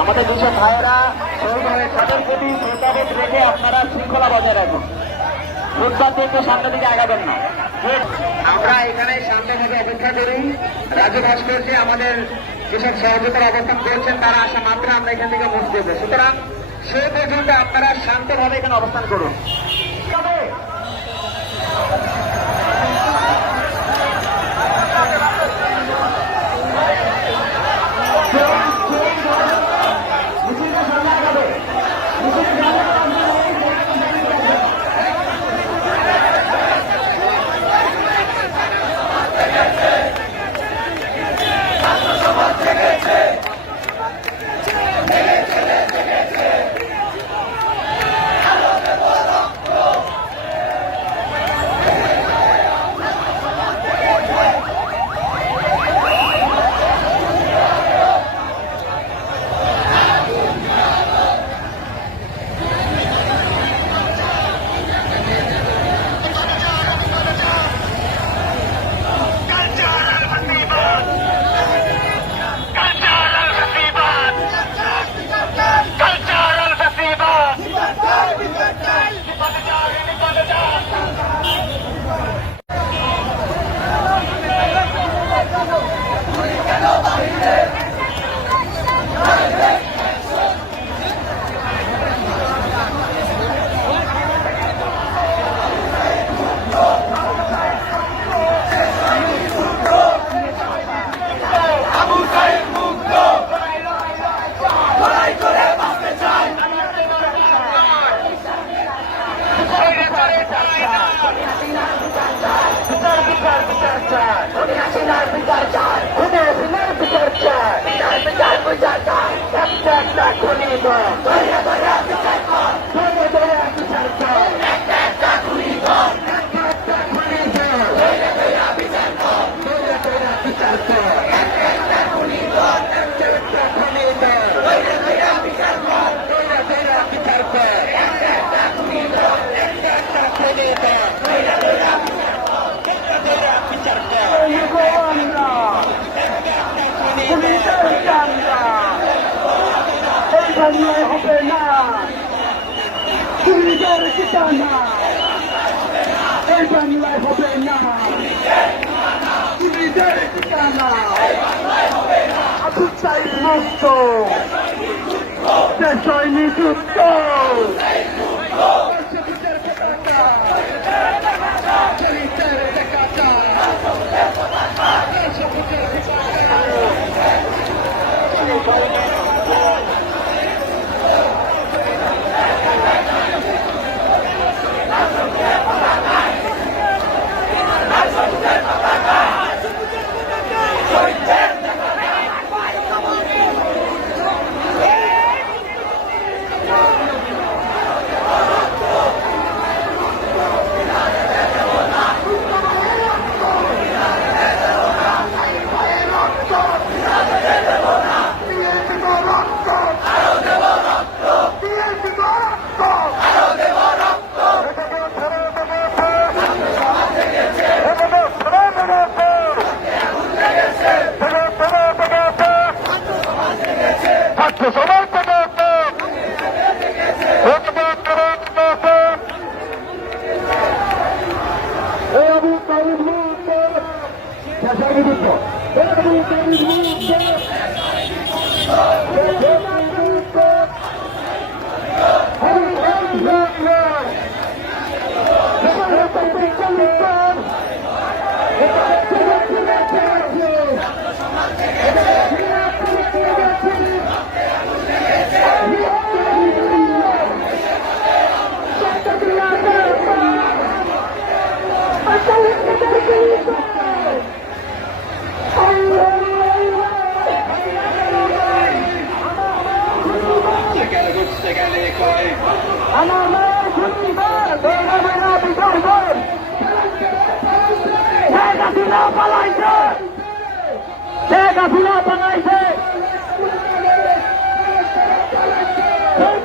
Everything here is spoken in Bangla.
আমাদের দুশো ভাইয়েরা শহীদ হয়ে তাদের প্রতি শ্রদ্ধাবোধ রেখে আপনারা শৃঙ্খলা বজায় রাখুন। ফুটপাথ থেকে সামনে দিকে আগাবেন না। আমরা এখানে সামনে থেকে অপেক্ষা করি। রাজু ভাস্কর্যে আমাদের যেসব সহযোগিতার অবস্থান করছেন, তারা আসা মাত্র আমরা এখান থেকে মুখ দেবো। সুতরাং সে পর্যন্ত আপনারা শান্তভাবে এখানে অবস্থান করুন। এই চুরিদের ঠিকানা এই বাংলায় হবে না চুরিদের ঠিকানা আবু চাই মুক্ত দেশই নিযুক্ত শেখ হাসিনা পালাইছে শেখ